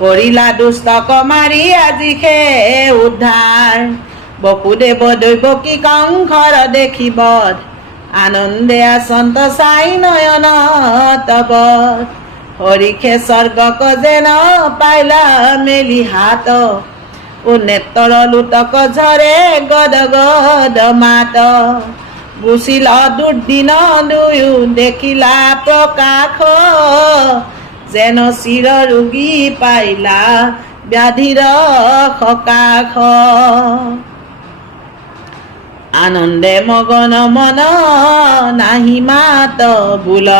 কৰিলা দুষ্টক মাৰি আজি সে উদ্ধাৰ। বসুদেৱ দৈৱকী কংসৰ দেখিবত আনন্দে আচন্ত চাই নয়ন তব। হৰিষে স্বৰ্গক যেন পাইলা মেলি হাত। ও নেত্ৰৰ লোটক ঝৰে গদ গদ মাত। গুচিল দুৰ্দিন দুয়ো দেখিলা প্ৰকাশ। যেন চিৰ ৰোগী পাইলা ব্যাধিৰ সকাশ আনন্দে মগন মন নাহি মাত বোল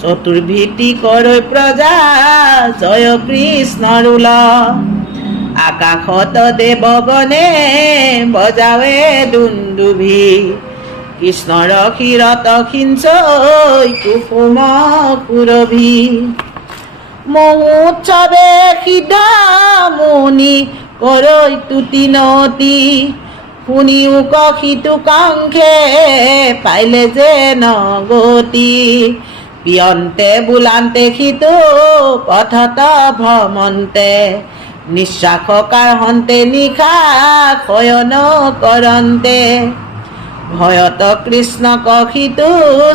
চতুৰ্ভীতি কৰৈ প্ৰজা, জয় কৃষ্ণ ৰোল। আকাশত দেৱগণে বজাৱে দুন্দুভি। ক্ষীৰত সিঞ্চৈ কুসুম সুৰভি মহোৎসৱে সিদ্ধা মুনি কৰৈ তুতি নতি শুনিও কষিতো কাংখে পাইলে যে নগতি। পিয়ন্তে বোলান্তে সিটো পথত ভ্ৰমন্তে নিশ্বাসকাৰ হন্তে নিশা শয়ন কৰন্তে ভয়ত কৃষ্ণ কষিতো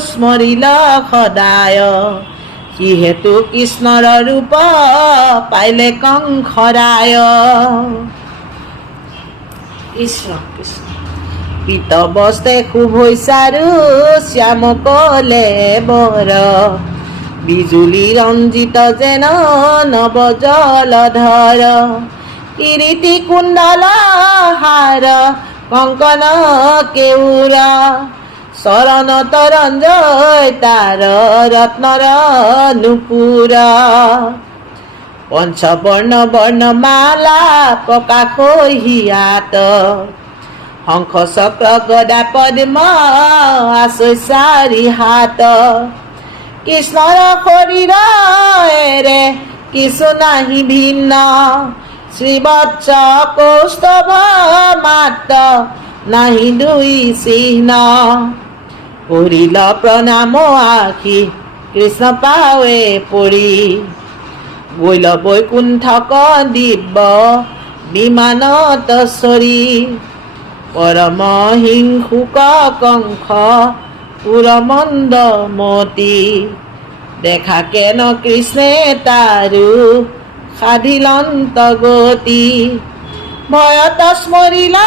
স্মৰিল সদায়। যিহেতু কৃষ্ণৰ ৰূপ পাইলে কংসৰায় কৃষ্ণ কৃষ্ণ। পিত খুব হৈছাৰু শ্যাম কলে বৰ। বিজুলী ৰঞ্জিত যেন নৱ জলধৰ। কিৰীতি কুণ্ডল হাৰ কংকন কেউৰ চৰণত ৰঞ্জয় তাৰ ৰত্নৰ নুপুৰ পঞ্চবৰ্ণ বৰ্ণমালা প্ৰকাশ হৈ হিয়াত শংখ চক্ৰ গদা পদ্ম আছে চাৰি হাত। কৃষ্ণৰ শৰীৰে কিছু নাহি ভিন্ন। শ্ৰীবৎস কৌস্তভ মাত্ৰ নাহি দুই চিহ্ন। কৰিল প্ৰণাম আশী, কৃষ্ণ পাৱে পৰি। গৈল বৈকুণ্ঠক দিব্য বিমানত চৰি। পৰম হিংসুক কংস পুৰমন্দমতী দেখা কেন কৃষ্ণে তাৰু সাধিলন্ত গতি ভয়ত স্মৰিল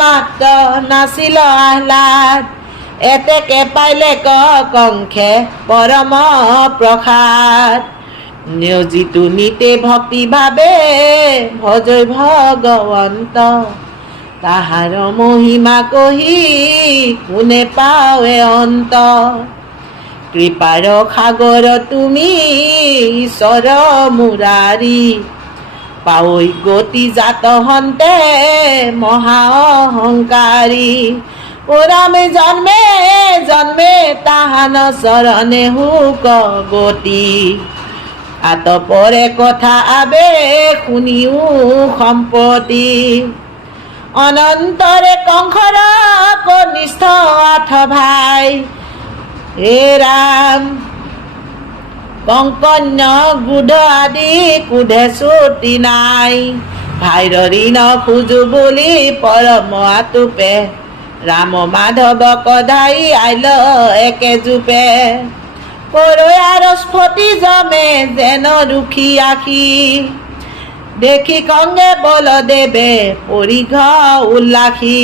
মাত্ৰ নাছিল আহ্লাদ। এতেকে পাইলে কংখে পৰম প্ৰসাদ নিয়োজিত নিতে ভক্তি ভাবে ভজৈ ভগৱন্ত। তাহাৰ মহিমা কহি কোনে পাৱে অন্ত? কৃপাৰ সাগৰ তুমি ঈশ্বৰ মুৰাৰী পাৱৈ গতি জাত হন্তে মহা অহংকাৰী ও ৰামে জন্মে জন্মে তাহান চৰণে হুক গতি। আতপৰে কথা আবে, শুনিও সম্পত্তি। অনন্তৰে কংসৰ কনিষ্ঠ আঠ ভাই হে ৰাম কংকন্য গুধ আদি কুধে চুটি নাই। ভাইৰ ঋণ খোজো বুলি পৰম আতুপে। ৰাম মাধৱ কধাই আইল একে জোপে। কৰৈয়াৰ স্ফটি জমে যেন দুখী আখি। দেখি কংগে বলদেৱে পৰিঘ উল্লাসী।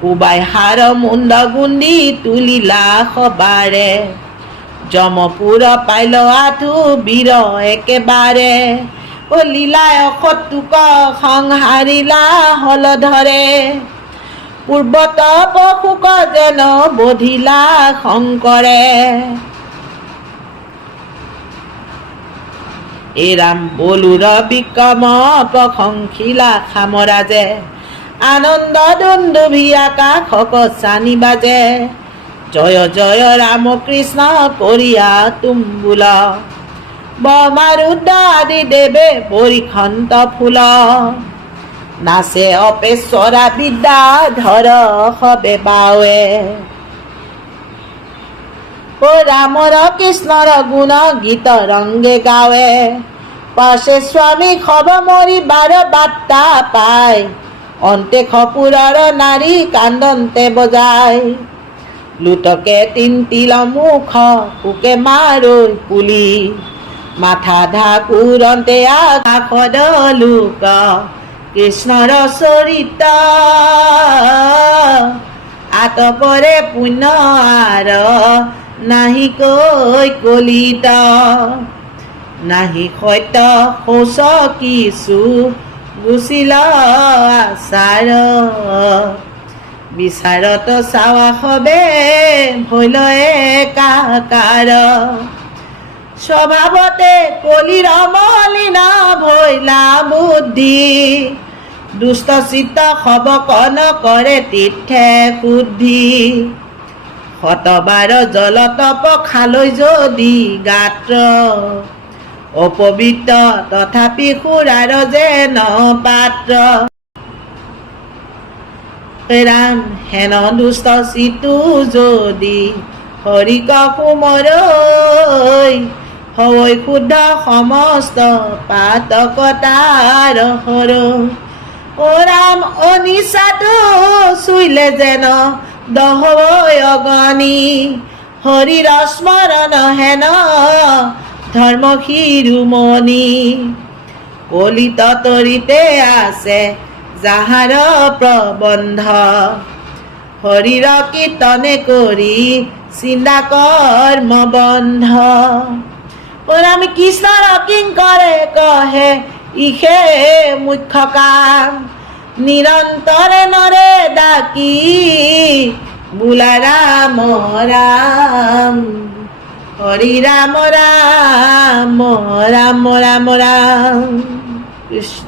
কোবাই হাৰ মুণ্ড গুন্দি তুলিলা সবাৰে যমপুৰ পাইল আঠু বীৰ একেবাৰে অ লীলাই অসতুক সংহাৰিলা হল ধৰে পূৰ্বত পশুক যেন বধিলা শংকৰে এৰাম বলুৰ বিক্ৰম প্ৰশংসিলা খামৰাজে আনন্দ দুন্দুভি আকাশক চানি বাজে। জয় জয় ৰাম কৃষ্ণ কৰিয়া তুম বোল আদি দেৱে পৰিখন্ত ফুল। নাচে অপেশ্বৰা বিদ্যা ধৰ সবে বাৱে ও ৰামৰ কৃষ্ণৰ গুণ গীত ৰংগে গাৱে পাশে স্বামী খবৰ মৰিবাৰ বাৰ্তা পায়। অন্তে খপুৰৰ নাৰী কান্দন্তে বজায় লুটকে তিনতিল মুখ পোকে মাৰৈ পুলি। মাথা ঢাকুৰন্তে আকাশদ লোক কৃষ্ণৰ চৰিত আতপৰে পুণ্য আৰ নাহিকৈ কলিত। নাহি সত্য শৌচ কিছু গুচিল আচাৰ। বিচাৰত চাৱা সবে ভৈল একাকাৰ স্বভাৱতে কলিৰ মলিন ভৈলা বুদ্ধি। দুষ্ট চিত্ত সবক নকৰে তীৰ্থে শুদ্ধি। শতবাৰ জলতপ খালৈ যদি গাত্ৰ। অপবিত্ৰ তথাপি সুৰাৰ যেন পাত্ৰ ৰাম হেন দুষ্ট চিতু যদি হৰিক সুমৰৈ হৈ শুদ্ধ সমস্ত পাতকতাৰ হৰ। অ ৰাম অনিচাটো চুইলে যেন দহৈ অগণি হৰিৰ স্মৰণ হেন ধৰ্ম শিৰোমণি কলিত তৰিতে আছে যাহাৰ প্ৰবন্ধ হৰিৰ কীৰ্তনে কৰি চিন্তা কৰ্ম বন্ধ ওরাম কৃষ্ণর কিঙ্করে কহে, ইহে মুখ্য কাম, নিরন্তরে নরে ডাকি বুলা রাম রাম হরি রাম রাম রাম রাম রাম কৃষ্ণ